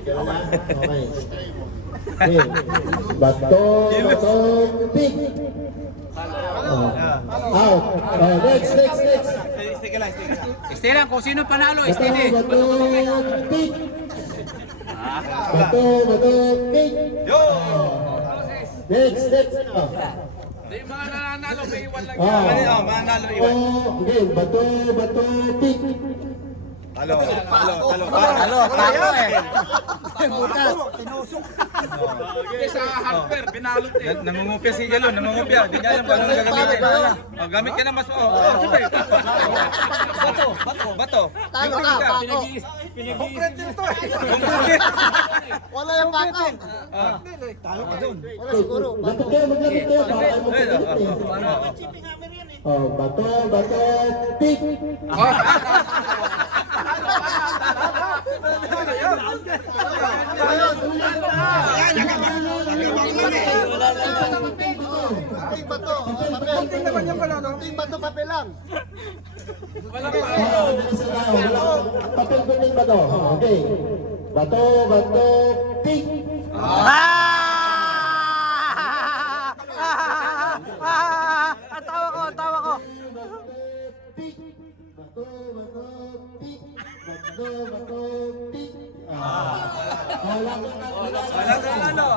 Okay. Okay. Bato, pick. Out. Next. Stay lang, kung sino panalo, Bato, steady. pick. Bato, pick. Next. Hindi, mga nanalo, may iwan lang Mananalo iwan. Okay, bato, pick. Talo eh. Butas. Hindi, sa hardware, binalot eh. Nangungupya si Jalon, nangungupya. Hindi niya alam kung anong gagamitin. Gamit ka na mas, sige. Bato. Talo ka, pako. Concrete din ito eh. Wala yung pako. Talo ka dun. Wala siguro. Lapit kayo, maglapit kayo. Baka kayo magkagalit eh. Bato, pick. Ting bato. Ting naman yung pala, no? Ting bato, papel lang. Papel kuning bato. Okay. Bato, pick. Ang tawa ko. Pick. Bato, pick. Bato, pick.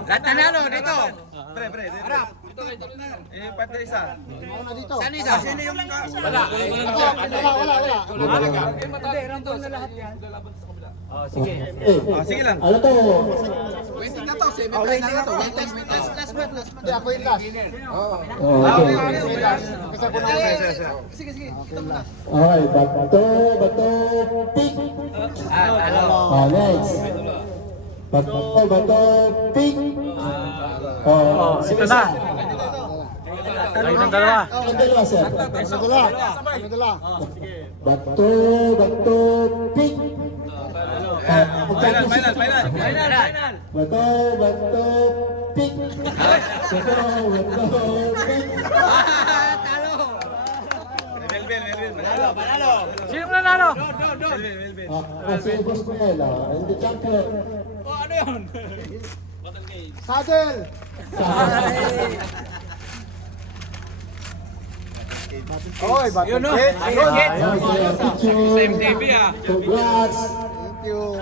Lahat nanalo, dito. Pre, harap. Eh, pati isa. Dito. Saan isa? Sino yung wala? Sige lang. Ano to? Waiting na to, semi-final na to. Last man. Hindi, ako yung last. Kasi ako na Sige. Okay, bato, pick. Next. Bato, pick. Ito na. Ayun ang dalawa. Ang dalawa, sir. Dala. Bato, pick. Final. Bato, pick. Bato, pick. Talo. Melvin. Panalo. Sino nanalo? Melvin. Si Boss Kuel, and the champion. Ano yun? Saddle. Oy, bato. Yun no? Ayun, Same TV ah. Congrats. Thank you.